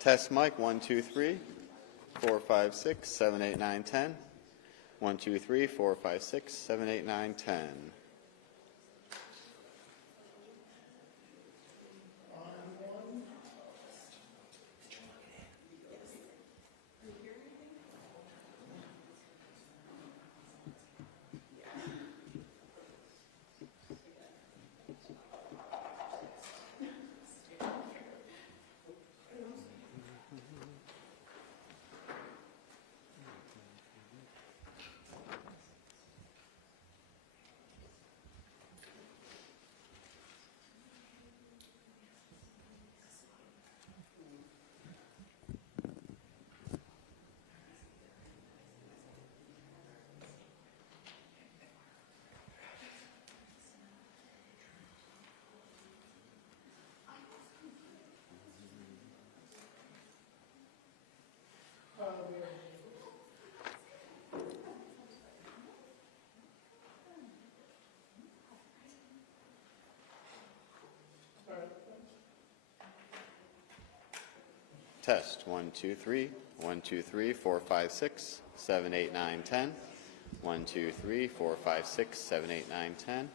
Test mic 1 2 3 4 5 6 7 8 9 10. 1 2 3 4 5 6 7 8 9 10. Test 1 2 3 1 2 3 4 5 6 7 8 9 10. 1 2 3 4 5 6 7 8 9 10.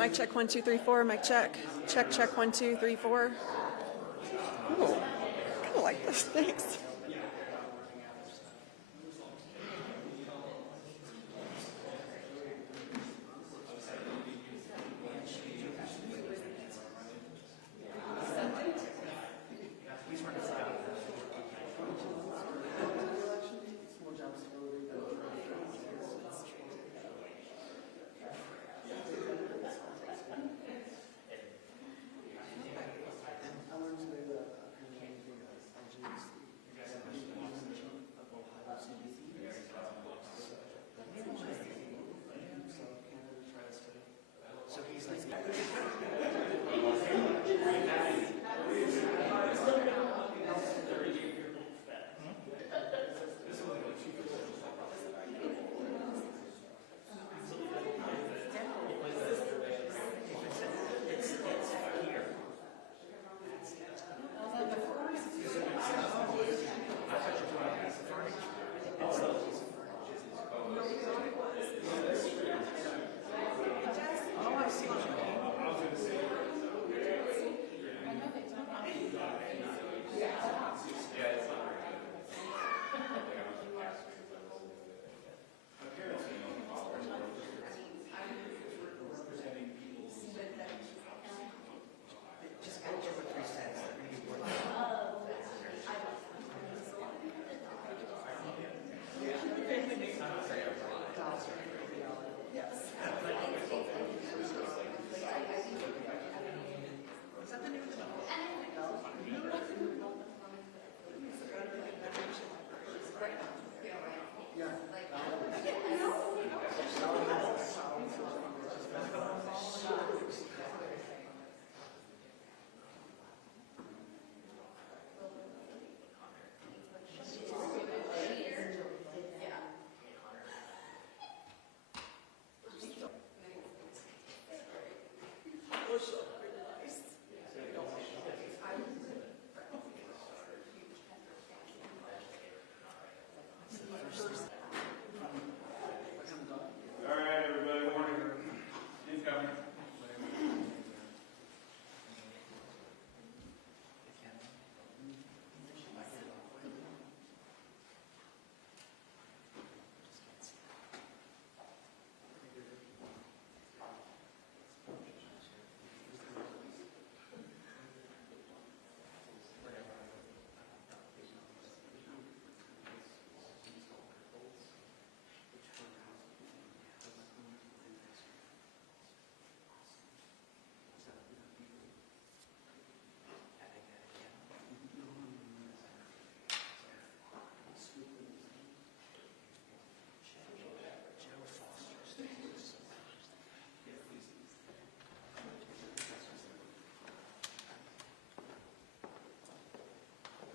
Mic check 1 2 3 4. Mic check. Check 1 2 3 4. Ooh, kind of like this. Thanks.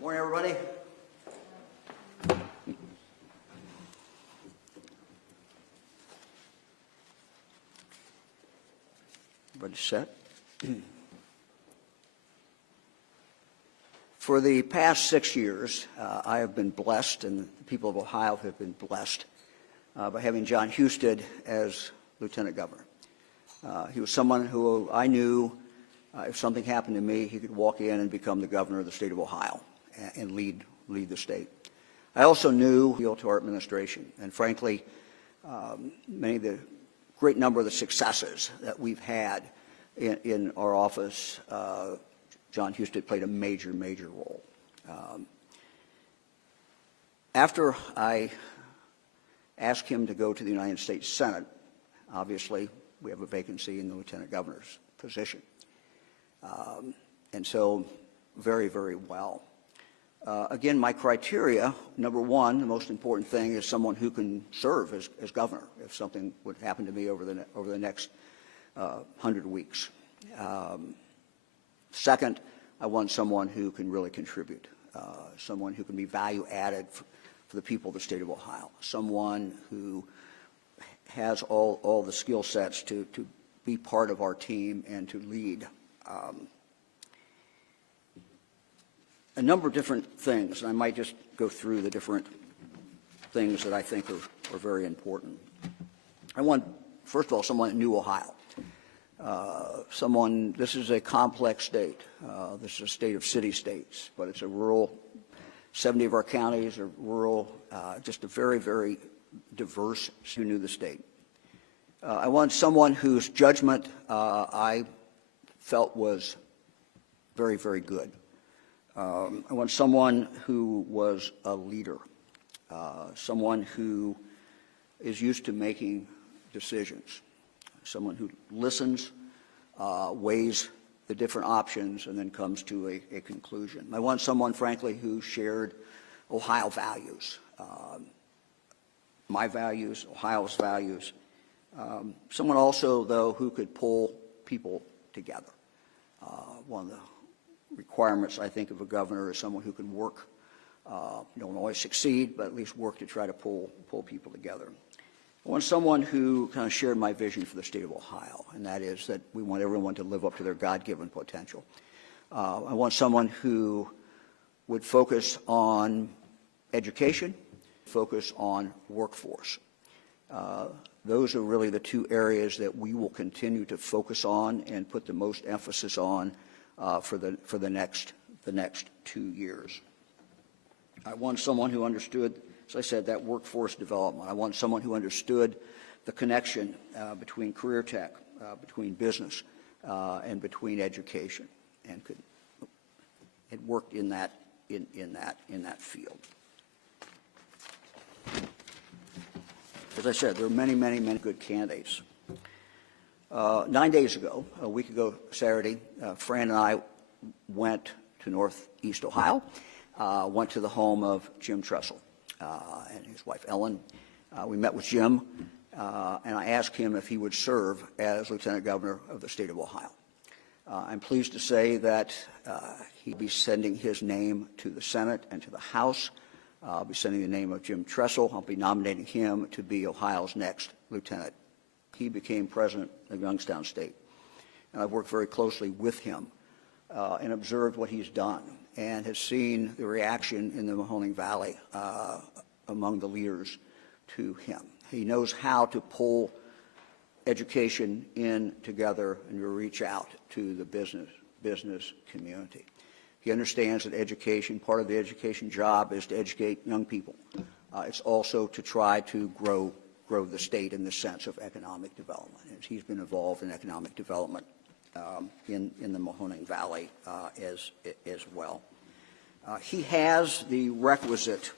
Morning, everybody. Everybody set? For the past 6 years, I have been blessed, and the people of Ohio have been blessed by having Jon Husted as Lieutenant Governor. He was someone who I knew if something happened to me, he could walk in and become the governor of the state of Ohio and lead the state. I also knew to our administration, and frankly, great number of the successes that we've had in our office, Jon Husted played a major role. After I asked him to go to the United States Senate, obviously we have a vacancy in the lieutenant governor's position. And so very well. Again, my criteria, number one, the most important thing is someone who can serve as governor if something would happen to me over the next 100 weeks. Second, I want someone who can really contribute, someone who can be value added for the people of the state of Ohio, someone who has all the skill sets to be part of our team and to lead. A number of different things, and I might just go through the different things that I think are very important. I want, first of all, someone that knew Ohio. This is a complex state. This is a state of city-states, but it's a rural, 70 of our counties are rural, just a very diverse who knew the state. I want someone whose judgment I felt was very good. I want someone who was a leader, someone who is used to making decisions, someone who listens, weighs the different options, and then comes to a conclusion. I want someone, frankly, who shared Ohio values, my values, Ohio's values. Someone also, though, who could pull people together. One of the requirements, I think, of a governor is someone who can work. Don't always succeed, but at least work to try to pull people together. I want someone who kind of shared my vision for the state of Ohio, and that is that we want everyone to live up to their God-given potential. I want someone who would focus on education, focus on workforce. Those are really the two areas that we will continue to focus on and put the most emphasis on for the next 2 years. I want someone who understood, as I said, that workforce development. I want someone who understood the connection between career tech, between business, and between education, and had worked in that field. As I said, there are many good candidates. 9 days ago, a week ago Saturday, Fran and I went to Northeast Ohio, went to the home of Jim Tressel and his wife Ellen. We met with Jim, and I asked him if he would serve as Lieutenant Governor of the state of Ohio. I'm pleased to say that he'll be sending his name to the Senate and to the House. I'll be sending the name of Jim Tressel. I'll be nominating him to be Ohio's next lieutenant. He became president of Youngstown State, and I've worked very closely with him and observed what he's done and has seen the reaction in the Mahoning Valley among the leaders to him. He knows how to pull education in together and to reach out to the business community. He understands that education, part of the education job is to educate young people. It's also to try to grow the state in the sense of economic development. He's been involved in economic development in the Mahoning Valley as well. He has the requisite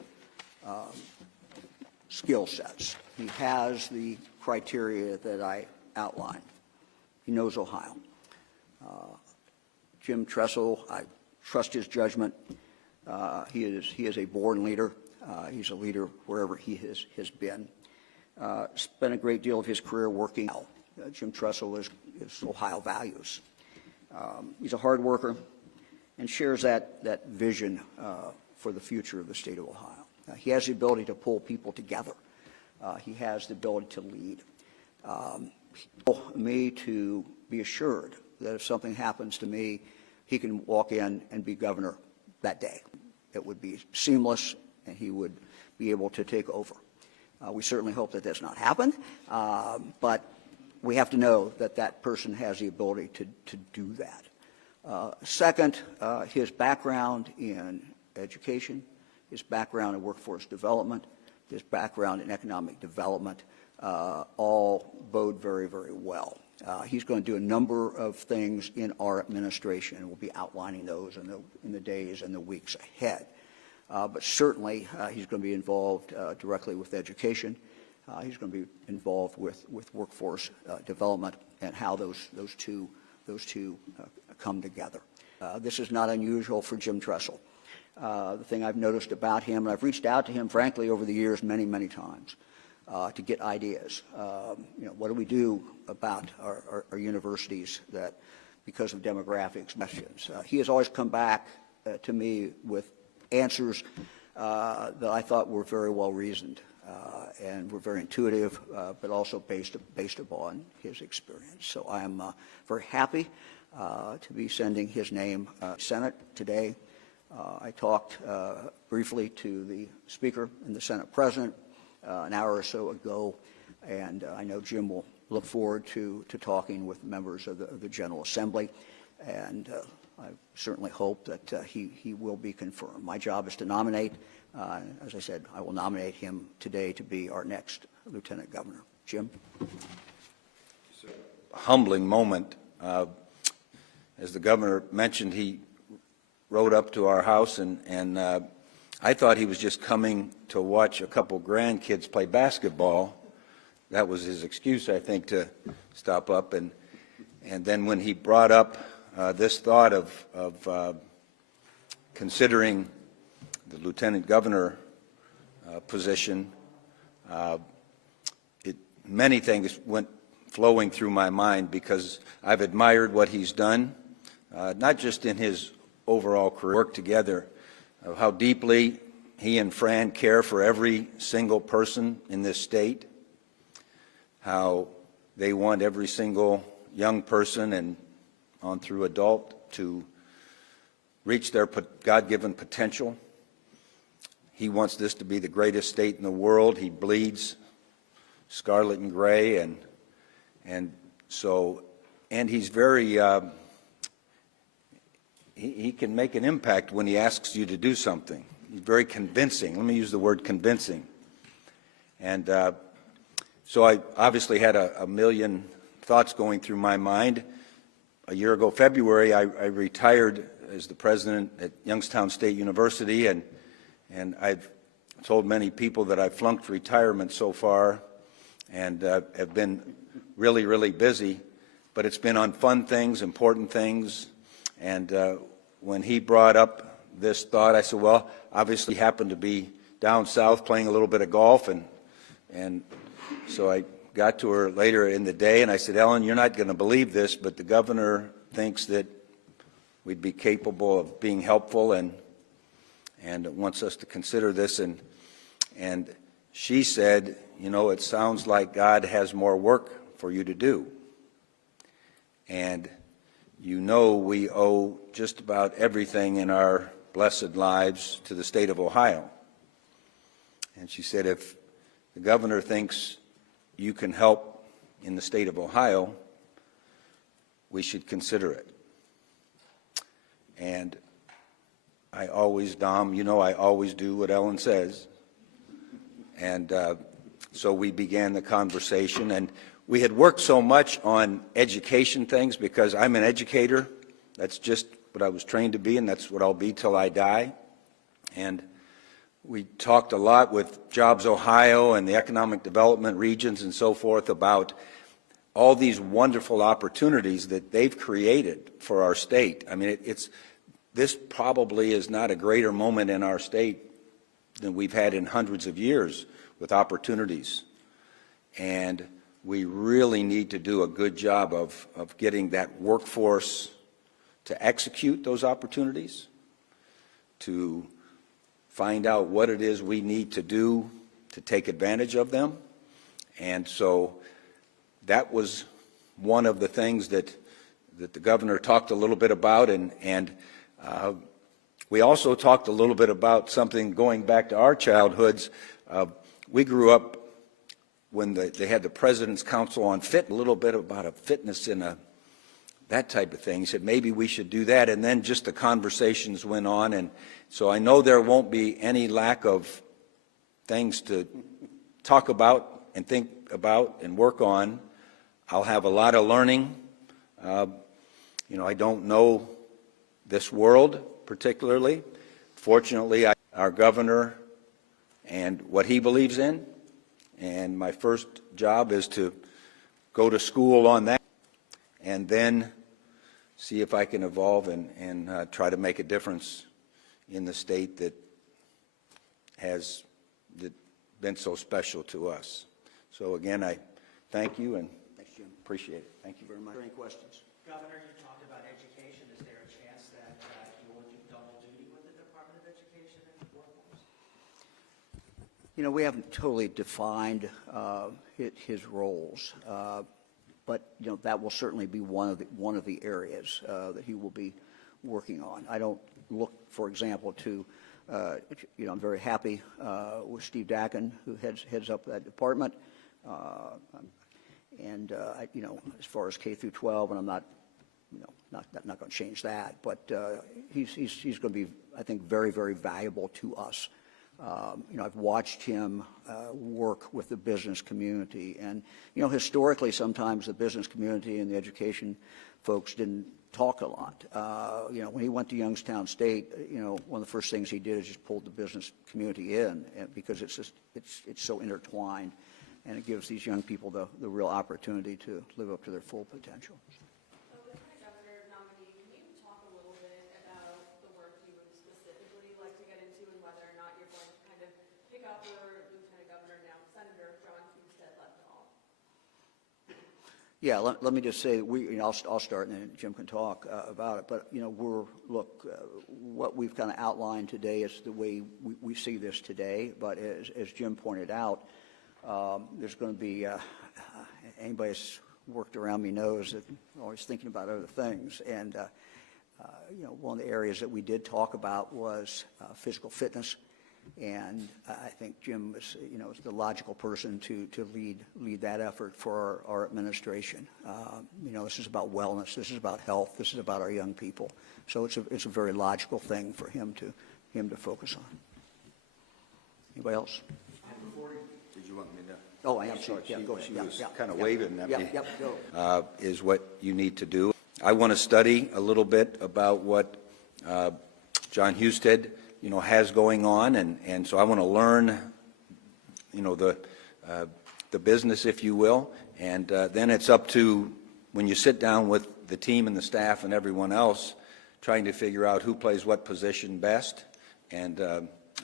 skill sets. He has the criteria that I outlined. He knows Ohio. Jim Tressel, I trust his judgment. He is a born leader. He's a leader wherever he has been. Spent a great deal of his career working. Jim Tressel is Ohio values. He's a hard worker and shares that vision for the future of the state of Ohio. He has the ability to pull people together. He has the ability to lead. Me to be assured that if something happens to me, he can walk in and be governor that day. It would be seamless, and he would be able to take over. We certainly hope that that's not happened, but we have to know that that person has the ability to do that. Second, his background in education, his background in workforce development, his background in economic development, all bode very, very well. He's going to do a number of things in our administration, and we'll be outlining those in the days and the weeks ahead. But certainly, he's going to be involved directly with education. He's going to be involved with workforce development and how those two come together. This is not unusual for Jim Tressel. The thing I've noticed about him, and I've reached out to him, frankly, over the years many, many times to get ideas. What do we do about our universities that, because of demographics, questions? He has always come back to me with answers that I thought were very well reasoned and were very intuitive, but also based upon his experience. So I am very happy to be sending his name Senate today. I talked briefly to the Speaker and the Senate President an hour or so ago, and I know Jim will look forward to talking with members of the General Assembly, and I certainly hope that he will be confirmed. My job is to nominate. As I said, I will nominate him today to be our next Lieutenant Governor. Jim? It's a humbling moment. As the governor mentioned, he rode up to our house, and I thought he was just coming to watch a couple grandkids play basketball. That was his excuse, I think, to stop up. And then when he brought up this thought of considering the lieutenant governor position, many things went flowing through my mind, because I've admired what he's done, not just in his overall career, work together, of how deeply he and Fran care for every single person in this state, how they want every single young person and on through adult to reach their God-given potential. He wants this to be the greatest state in the world. He bleeds scarlet and gray, and he's very he can make an impact when he asks you to do something. He's very convincing. Let me use the word convincing. And so I obviously had a million thoughts going through my mind. A year ago, February, I retired as the president at Youngstown State University, and I've told many people that I've flunked retirement so far, and have been really, really busy. But it's been on fun things, important things. And when he brought up this thought, I said, well, obviously he happened to be down south playing a little bit of golf, and so I got to her later in the day, and I said, Ellen, you're not going to believe this, but the governor thinks that we'd be capable of being helpful and wants us to consider this. And she said, it sounds like God has more work for you to do. And we owe just about everything in our blessed lives to the state of Ohio. And she said, if the governor thinks you can help in the state of Ohio, we should consider it. And I always, Dom, I always do what Ellen says. And so we began the conversation, and we had worked so much on education things because I'm an educator. That's just what I was trained to be, and that's what I'll be till I die. And we talked a lot with Jobs Ohio and the economic development regions and so forth about all these wonderful opportunities that they've created for our state. I mean, this probably is not a greater moment in our state than we've had in hundreds of years with opportunities. And we really need to do a good job of getting that workforce to execute those opportunities, to find out what it is we need to do to take advantage of them. And so that was one of the things that the governor talked a little bit about, and we also talked a little bit about something going back to our childhoods. We grew up when they had the President's Council on Fit, a little bit about a fitness in that type of thing. He said maybe we should do that, and then just the conversations went on, and so I know there won't be any lack of things to talk about and think about and work on. I'll have a lot of learning. I don't know this world particularly. Fortunately, our governor and what he believes in, and my first job is to go to school on that and then see if I can evolve and try to make a difference in the state that has been so special to us. So again, I thank you and Thanks, Jim. appreciate it. Thank you very much. Are there any questions? Governor, you talked about education. Is there a chance that you will do double duty with the Department of Education and workforce? We haven't totally defined his roles, but that will certainly be one of the areas that he will be working on. I don't look, for example, to I'm very happy with Steve Dakin, who heads up that department, and as far as K through 12, and I'm not going to change that, but he's going to be, I think, very, very valuable to us. I've watched him work with the business community, and historically, sometimes the business community and the education folks didn't talk a lot. When he went to Youngstown State, one of the first things he did is just pulled the business community in, because it's so intertwined, and it gives these young people the real opportunity to live up to their full potential. So, Lieutenant Governor nominee, can you talk a little bit about the work you would specifically like to get into, and whether or not you're going to kind of pick up where Lieutenant Governor, now Senator Jon Husted, left off? Yeah, let me just say, I'll start and then Jim can talk about it. But what we've kind of outlined today is the way we see this today. But as Jim pointed out, there's going to be anybody who's worked around me knows that I'm always thinking about other things. And one of the areas that we did talk about was physical fitness. And I think Jim is the logical person to lead that effort for our administration. This is about wellness. This is about health. This is about our young people. So it's a very logical thing for him to focus on. Anybody else? Did you want me to? Oh, I am sorry. Yeah, go ahead. She was kind of waving at me. Go. Is what you need to do. I want to study a little bit about what Jon Husted has going on, and so I want to learn, the business, if you will, and then it's up to, when you sit down with the team and the staff and everyone else, trying to figure out who plays what position best, and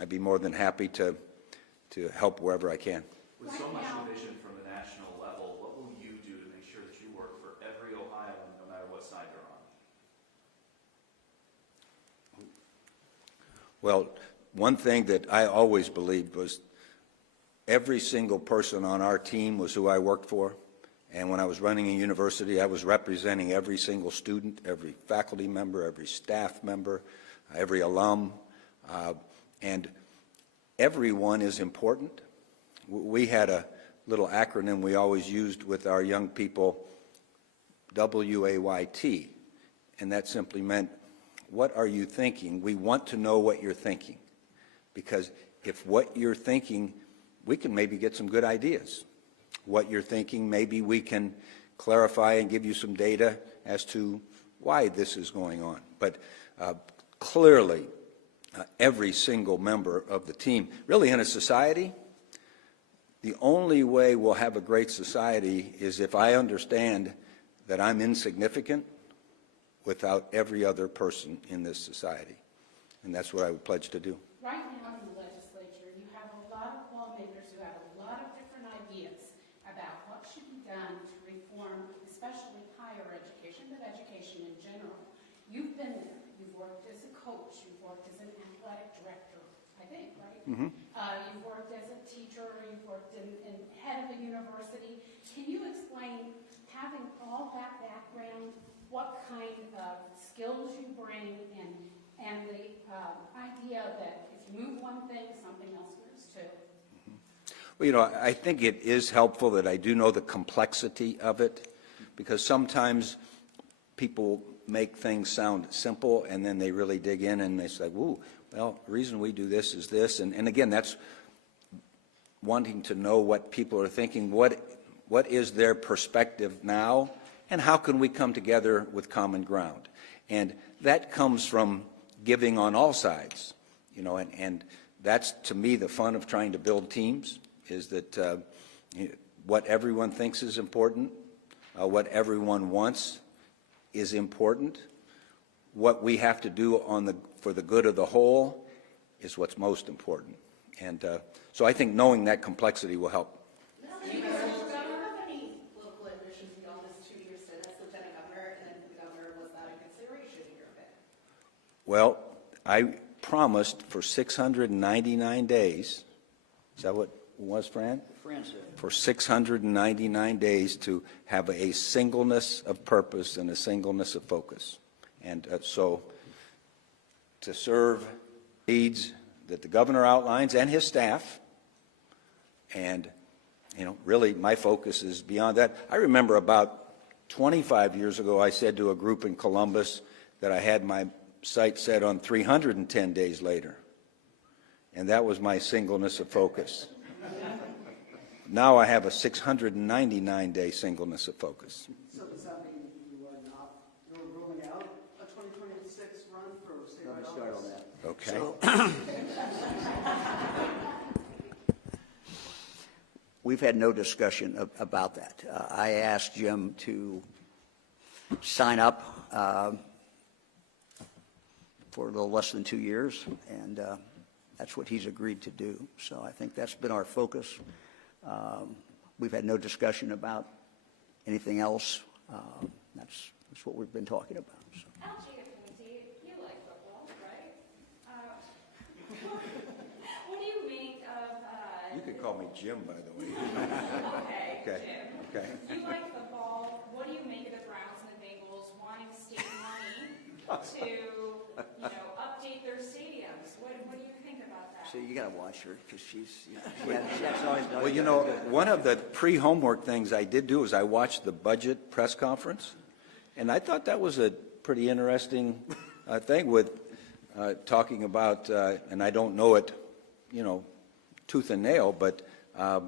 I'd be more than happy to help wherever I can. With so much division from the national level, what will you do to make sure that you work for every Ohioan, no matter what side they're on? Well, one thing that I always believed was every single person on our team was who I worked for. And when I was running a university, I was representing every single student, every faculty member, every staff member, every alum. And everyone is important. We had a little acronym we always used with our young people, WAYT, and that simply meant, what are you thinking? We want to know what you're thinking, because if what you're thinking, we can maybe get some good ideas. What you're thinking, maybe we can clarify and give you some data as to why this is going on. But clearly, every single member of the team, really in a society, the only way we'll have a great society is if I understand that I'm insignificant without every other person in this society. And that's what I would pledge to do. Right now in the legislature, you have a lot of lawmakers who have a lot of different ideas about what should be done to reform, especially higher education, but education in general. You've been there. You've worked as a coach. You've worked as an athletic director, I think. You've worked as a teacher, you've worked in head of a university. Can you explain, having all that background, what kind of skills you bring and the idea that if you move one thing, something else moves too? Well, I think it is helpful that I do know the complexity of it, because sometimes people make things sound simple and then they really dig in and they say, "Ooh, well, the reason we do this is this." And again, that's wanting to know what people are thinking, what is their perspective now, and how can we come together with common ground. And that comes from giving on all sides, and that's, to me, the fun of trying to build teams, is that what everyone thinks is important, what everyone wants is important. What we have to do for the good of the whole is what's most important. And so I think knowing that complexity will help. Do you have any political ambitions beyond this 2-year stint as lieutenant governor, and the governor, was that a consideration in your bid? Well, I promised for 699 days, is that what it was, Fran? For 699 days to have a singleness of purpose and a singleness of focus. And so to serve needs that the governor outlines and his staff, and really my focus is beyond that. I remember about 25 years ago I said to a group in Columbus that I had my sights set on 310 days later, and that was my singleness of focus. Now I have a 699-day singleness of focus. So does that mean you're ruling out a 2026 run for statewide office? Start on that. Okay. We've had no discussion about that. I asked Jim to sign up for a little less than 2 years, and that's what he's agreed to do. So I think that's been our focus. We've had no discussion about anything else. That's what we've been talking about. So. You like football, right? What do you make of... You could call me Jim, by the way. Okay, Okay. Jim. Okay. You like football. What do you make of the Browns and the Bengals wanting state money to, update their stadiums? What do you think about that? So you got to watch her because she's always done. Well, one of the pre-homework things I did do was I watched the budget press conference, and I thought that was a pretty interesting thing with talking about, and I don't know it, tooth and nail, but I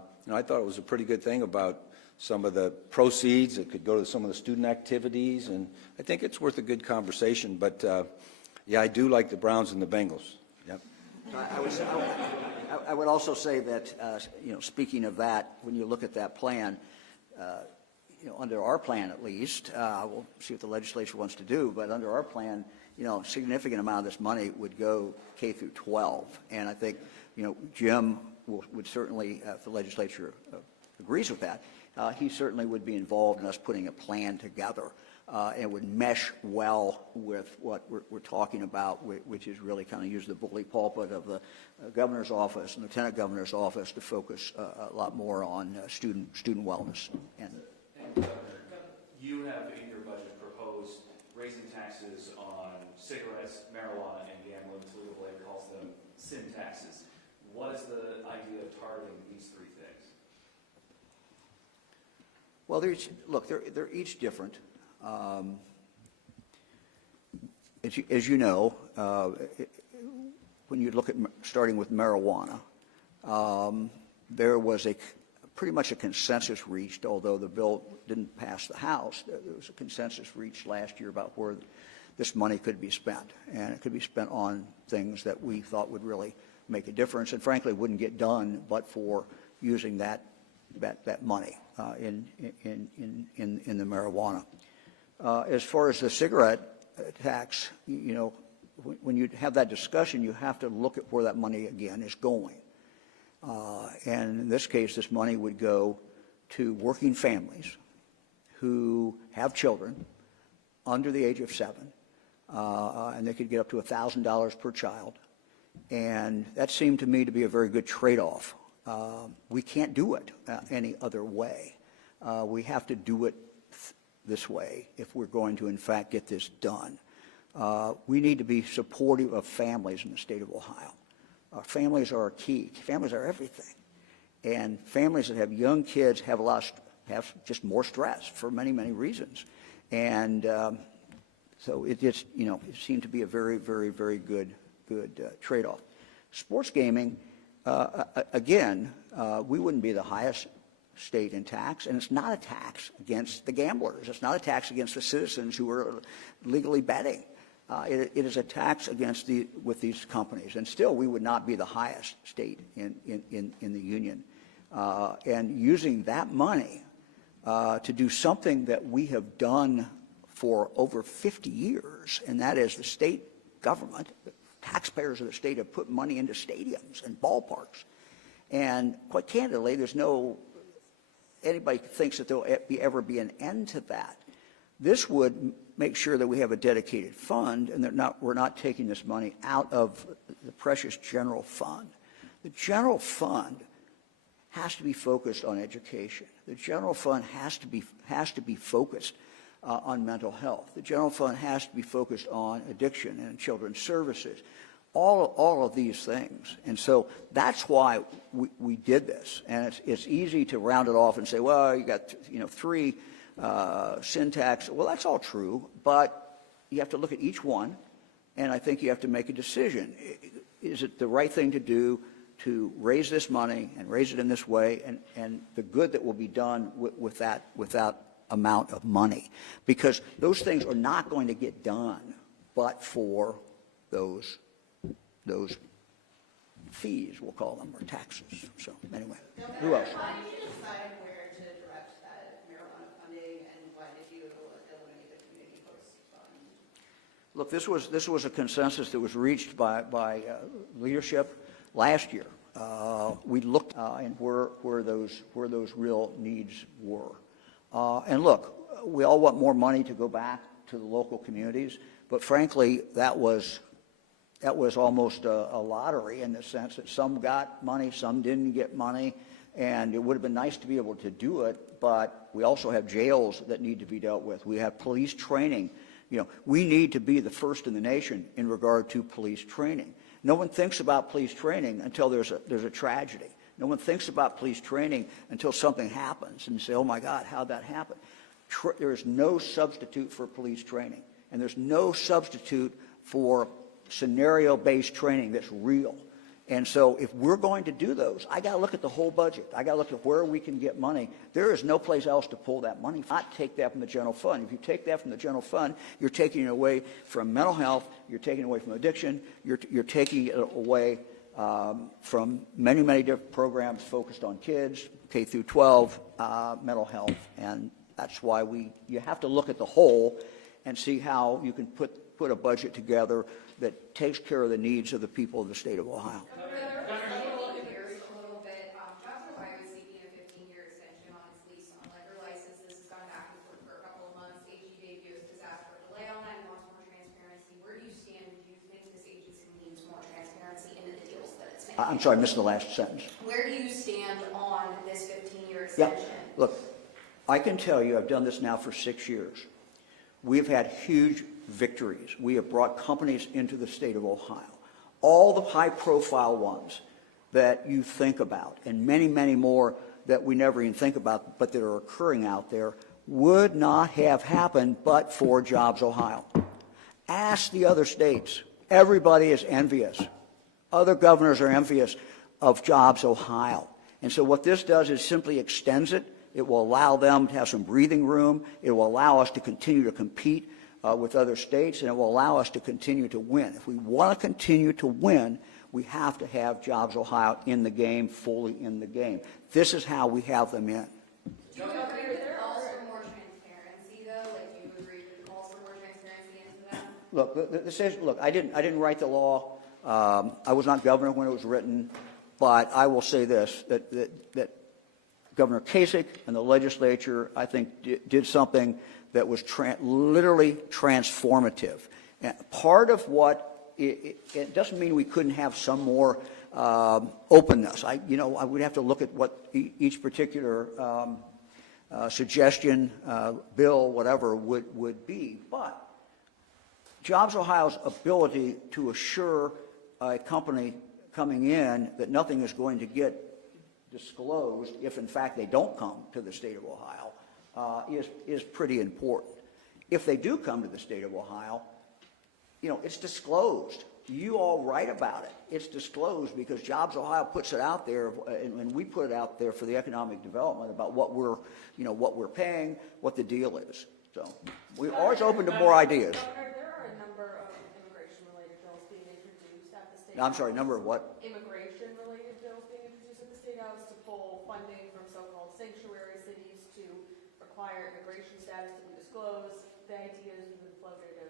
thought it was a pretty good thing about some of the proceeds that could go to some of the student activities, and I think it's worth a good conversation. But yeah, I do like the Browns and the Bengals. Yep. I would also say that, speaking of that, when you look at that plan, under our plan at least, we'll see what the legislature wants to do, but under our plan, a significant amount of this money would go K through 12. And I think, Jim would certainly, if the legislature agrees with that, he certainly would be involved in us putting a plan together. And would mesh well with what we're talking about, which is really kind of use the bully pulpit of the governor's office and lieutenant governor's office to focus a lot more on student wellness. And you have in your budget proposed raising taxes on cigarettes, marijuana, and gambling. Toledo Blake calls them sin taxes. What is the idea of targeting these three things? Well, they're each different. As you know, when you look at starting with marijuana, there was pretty much a consensus reached, although the bill didn't pass the House. There was a consensus reached last year about where this money could be spent, and it could be spent on things that we thought would really make a difference, and frankly wouldn't get done but for using that money in the marijuana. As far as the cigarette tax, when you have that discussion, you have to look at where that money, again, is going. And in this case, this money would go to working families who have children under the age of 7, and they could get up to $1,000 per child. And that seemed to me to be a very good trade-off. We can't do it any other way. We have to do it this way if we're going to, in fact, get this done. We need to be supportive of families in the state of Ohio. Families are key. Families are everything. And families that have young kids have have just more stress for many, many reasons. And so it just, it seemed to be a very, very, very good trade-off. Sports gaming, again, we wouldn't be the highest state in tax, and it's not a tax against the gamblers. It's not a tax against the citizens who are legally betting. It is a tax with these companies, and still we would not be the highest state in the union. And using that money to do something that we have done for over 50 years, and that is the state government, the taxpayers of the state have put money into stadiums and ballparks. And quite candidly, anybody thinks that there'll ever be an end to that. This would make sure that we have a dedicated fund and that we're not taking this money out of the precious general fund. The general fund has to be focused on education. The general fund has to be focused on mental health. The general fund has to be focused on addiction and children's services. All of these things. And so that's why we did this. And it's easy to round it off and say, well, you got 3 sin tax. Well, that's all true, but you have to look at each one, and I think you have to make a decision. Is it the right thing to do to raise this money and raise it in this way, and the good that will be done with that amount of money? Because those things are not going to get done but for those fees, we'll call them, or taxes. So anyway, who else? How do you decide where to direct that marijuana funding, and why did you eliminate the community host fund? Look, this was a consensus that was reached by leadership last year. We looked and where those real needs were. And look, we all want more money to go back to the local communities, but frankly, that was almost a lottery in the sense that some got money, some didn't get money, and it would have been nice to be able to do it, but we also have jails that need to be dealt with. We have police training. We need to be the first in the nation in regard to police training. No one thinks about police training until there's a tragedy. No one thinks about police training until something happens and say, oh my God, how'd that happen? There is no substitute for police training, and there's no substitute for scenario-based training that's real. And so if we're going to do those, I got to look at the whole budget. I got to look at where we can get money. There is no place else to pull that money. Not take that from the general fund. If you take that from the general fund, you're taking it away from mental health, you're taking it away from addiction, you're taking it away from many, many different programs focused on kids, K through 12, mental health. And that's why you have to look at the whole and see how you can put a budget together that takes care of the needs of the people of the state of Ohio. Jobs Ohio is seeking a 15-year extension on its lease on liquor license. This has gone back and forth for a couple of months. AG Dave Yost has asked for a delay on that and wants more transparency. Where do you stand? Do you think this agency needs more transparency into the deals that it's making? I'm sorry, I missed the last sentence. Where do you stand on this 15-year Yeah, extension? look, I can tell you I've done this now for 6 years. We've had huge victories. We have brought companies into the state of Ohio. All the high-profile ones that you think about, and many, many more that we never even think about, but that are occurring out there, would not have happened but for Jobs Ohio. Ask the other states. Everybody is envious. Other governors are envious of Jobs Ohio. And so what this does is simply extends it. It will allow them to have some breathing room. It will allow us to continue to compete with other states, and it will allow us to continue to win. If we want to continue to win, we have to have Jobs Ohio in the game, fully in the game. This is how we have them in. Do you agree with the calls for more transparency, though? Like, do you agree with the calls for more transparency into them? Look, I didn't write the law. I was not governor when it was written, but I will say this, that Governor Kasich and the legislature, I think, did something that was literally transformative. And part of what it doesn't mean we couldn't have some more openness. I would have to look at what each particular suggestion, bill, whatever, would be. But Jobs Ohio's ability to assure a company coming in that nothing is going to get disclosed if, in fact, they don't come to the state of Ohio is pretty important. If they do come to the state of Ohio, it's disclosed. You all write about it. It's disclosed because Jobs Ohio puts it out there, and we put it out there for the economic development about what we're paying, what the deal is. So we're always open to more ideas. Governor, there are a number of immigration-related bills being introduced at the state. I'm sorry, number of what? Immigration-related bills being introduced at the State House to pull funding from so-called sanctuary cities to require immigration status to be disclosed. The idea has been floated of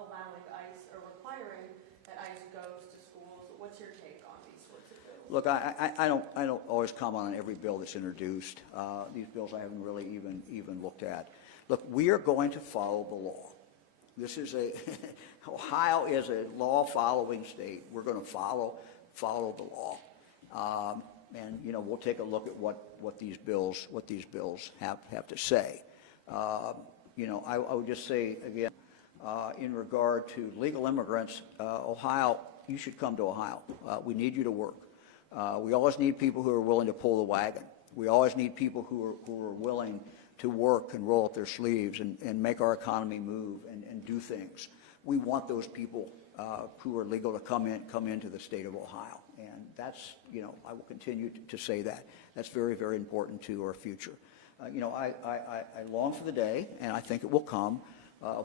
allowing ICE or requiring that ICE goes to schools. What's your take on these sorts of bills? Look, I don't always comment on every bill that's introduced. These bills I haven't really even looked at. Look, we are going to follow the law. This is Ohio is a law-following state. We're going to follow the law, and we'll take a look at what these bills have to say. I would just say again, in regard to legal immigrants, Ohio, you should come to Ohio. We need you to work. We always need people who are willing to pull the wagon. We always need people who are willing to work and roll up their sleeves and make our economy move and do things. We want those people who are legal to come into the state of Ohio. And that's, I will continue to say that. That's very, very important to our future. I long for the day, and I think it will come,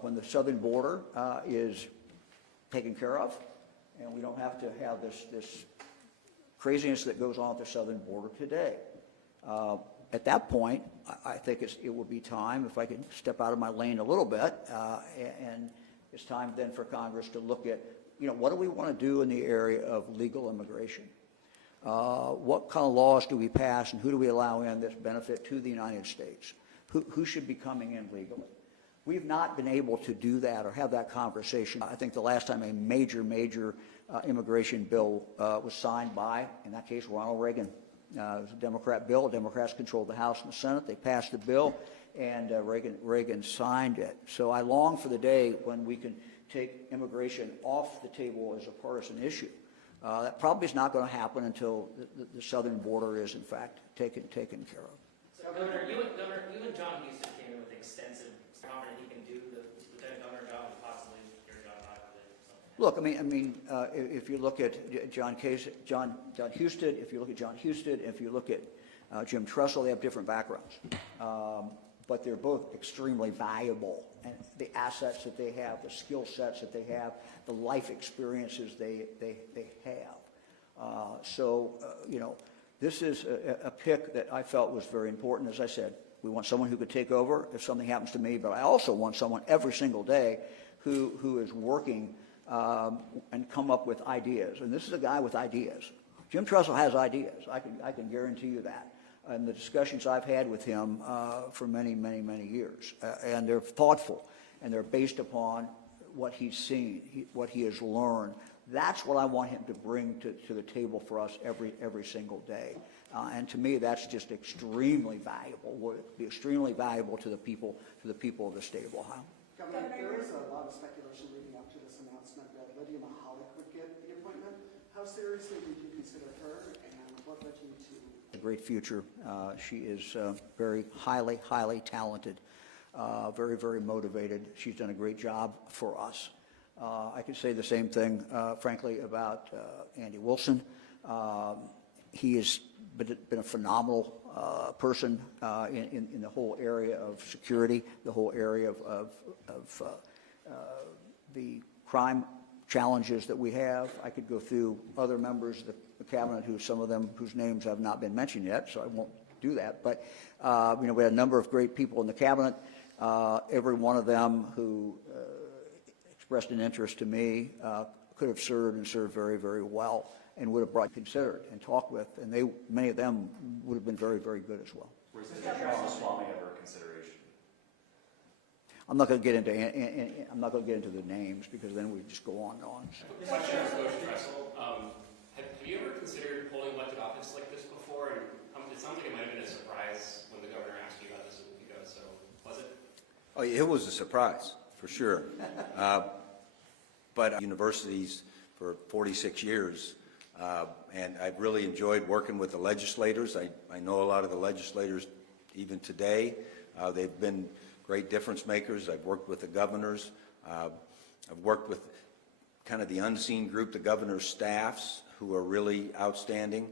when the southern border is taken care of, and we don't have to have this craziness that goes on at the southern border today. At that point, I think it will be time, if I can step out of my lane a little bit, and it's time then for Congress to look at, what do we want to do in the area of legal immigration? What kind of laws do we pass, and who do we allow in this benefit to the United States? Who should be coming in legally? We've not been able to do that or have that conversation. I think the last time a major immigration bill was signed by, in that case, Ronald Reagan. It was a Democrat bill. Democrats controlled the House and the Senate. They passed the bill, and Reagan signed it. So I long for the day when we can take immigration off the table as a partisan issue. That probably is not going to happen until the southern border is, in fact, taken care of. So, Governor, you and Jon Husted came in with extensive confidence he can do the lieutenant governor job and possibly your job out of it. Look, if you look at Jon Husted, if you look at Jon Husted, if you look at Jim Tressel, they have different backgrounds, but they're both extremely valuable. And the assets that they have, the skill sets that they have, the life experiences they have. This is a pick that I felt was very important. As I said, we want someone who could take over if something happens to me, but I also want someone every single day who is working and come up with ideas. And this is a guy with ideas. Jim Tressel has ideas. I can guarantee you that. And the discussions I've had with him for many years, and they're thoughtful, and they're based upon what he's seen, what he has learned. That's what I want him to bring to the table for us every single day. And to me, that's just extremely valuable. Would be extremely valuable to the people of the state of Ohio. Governor, there is a lot of speculation leading up to this announcement that Lydia Mahalik would get the appointment. How seriously did you consider her, and what led you to? A great future. She is very highly talented, very motivated. She's done a great job for us. I could say the same thing, frankly, about Andy Wilson. He has been a phenomenal person in the whole area of security, the whole area of the crime challenges that we have. I could go through other members of the cabinet, some of them whose names have not been mentioned yet, so I won't do that. But we had a number of great people in the cabinet. Every one of them who expressed an interest to me could have served and served very well, and would have considered and talked with, and many of them would have been very good as well. Was Mr. Swami ever a consideration? I'm not going to get into I'm not going to get into the names because then we just go on and on. The question is, Coach Trestle, have you ever considered holding elected office like this before? And it sounds like it might have been a surprise when the governor asked you about this a week ago. So was it? Oh, it was a surprise, for sure. But universities for 46 years, and I've really enjoyed working with the legislators. I know a lot of the legislators even today. They've been great difference makers. I've worked with the governors. I've worked with kind of the unseen group, the governor's staffs, who are really outstanding.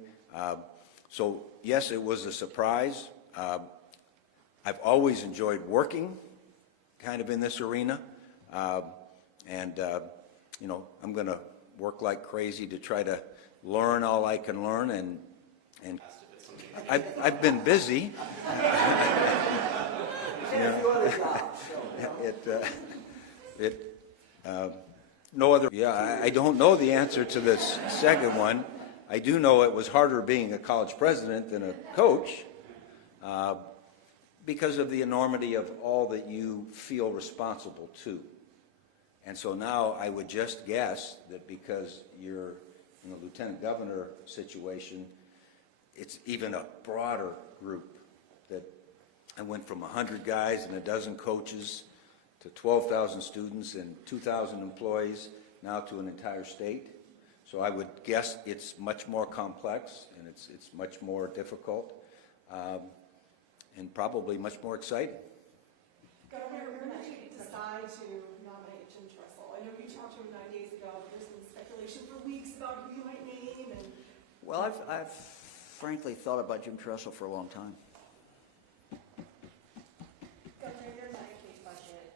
So, yes, it was a surprise. I've always enjoyed working kind of in this arena. You know, I'm going to work like crazy to try to learn all I can learn, and I've been busy. No other. Yeah, I don't know the answer to this second one. I do know it was harder being a college president than a coach because of the enormity of all that you feel responsible to. And so now I would just guess that because you're in the lieutenant governor situation, it's even a broader group. That I went from 100 guys and a dozen coaches to 12,000 students and 2,000 employees, now to an entire state. So I would guess it's much more complex and it's much more difficult and probably much more exciting. Governor, when did you decide to nominate Jim Tressel? I know you talked to him 9 days ago, but there's been speculation for weeks about who you might name. And Well, I've frankly thought about Jim Tressel for a long time. Governor, your Medicaid budget,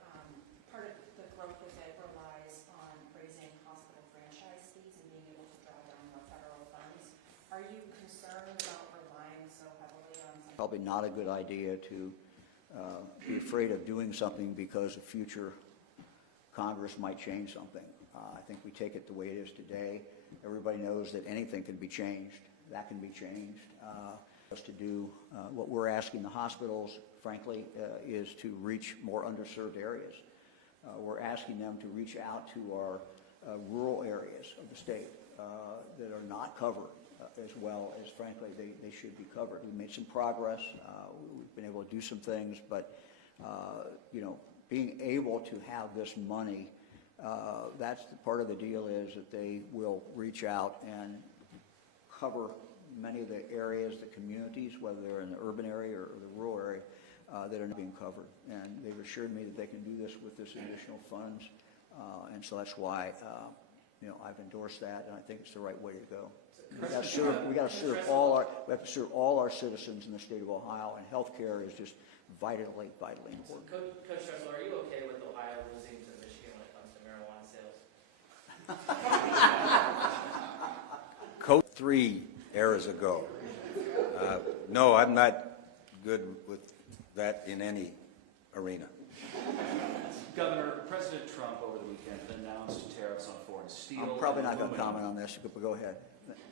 part of the growth of it relies on raising hospital franchise fees and being able to draw down more federal funds. Are you concerned about relying so heavily on? Probably not a good idea to be afraid of doing something because a future Congress might change something. I think we take it the way it is today. Everybody knows that anything can be changed. That can be changed. Us to do what we're asking the hospitals, frankly, is to reach more underserved areas. We're asking them to reach out to our rural areas of the state that are not covered as well as, frankly, they should be covered. We've made some progress. We've been able to do some things, but, you know, being able to have this money, that's the part of the deal is that they will reach out and cover many of the areas, the communities, whether they're in the urban area or the rural area, that are not being covered. And they've assured me that they can do this with this additional funds. And so that's why, you know, I've endorsed that, and I think it's the right way to go. We got to serve all our citizens in the state of Ohio, and healthcare is just vitally important. Coach Trestle, are you okay with Ohio losing to Michigan when it comes to marijuana sales? Coach 3 eras ago. No, I'm not good with that in any arena. Governor, President Trump over the weekend announced tariffs on foreign steel. I'm probably and not going to aluminum. comment on this, but go ahead.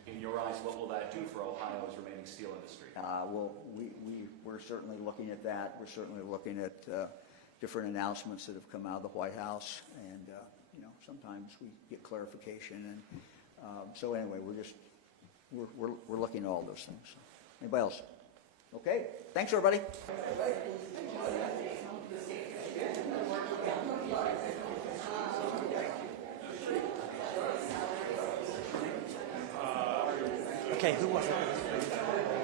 In your eyes, what will that do for Ohio's remaining steel industry? Well, we're certainly looking at that. We're certainly looking at different announcements that have come out of the White House, and you know, sometimes we get clarification, and so anyway, we're looking at all those things. Anybody else? Okay. Thanks, everybody. Okay, who was it?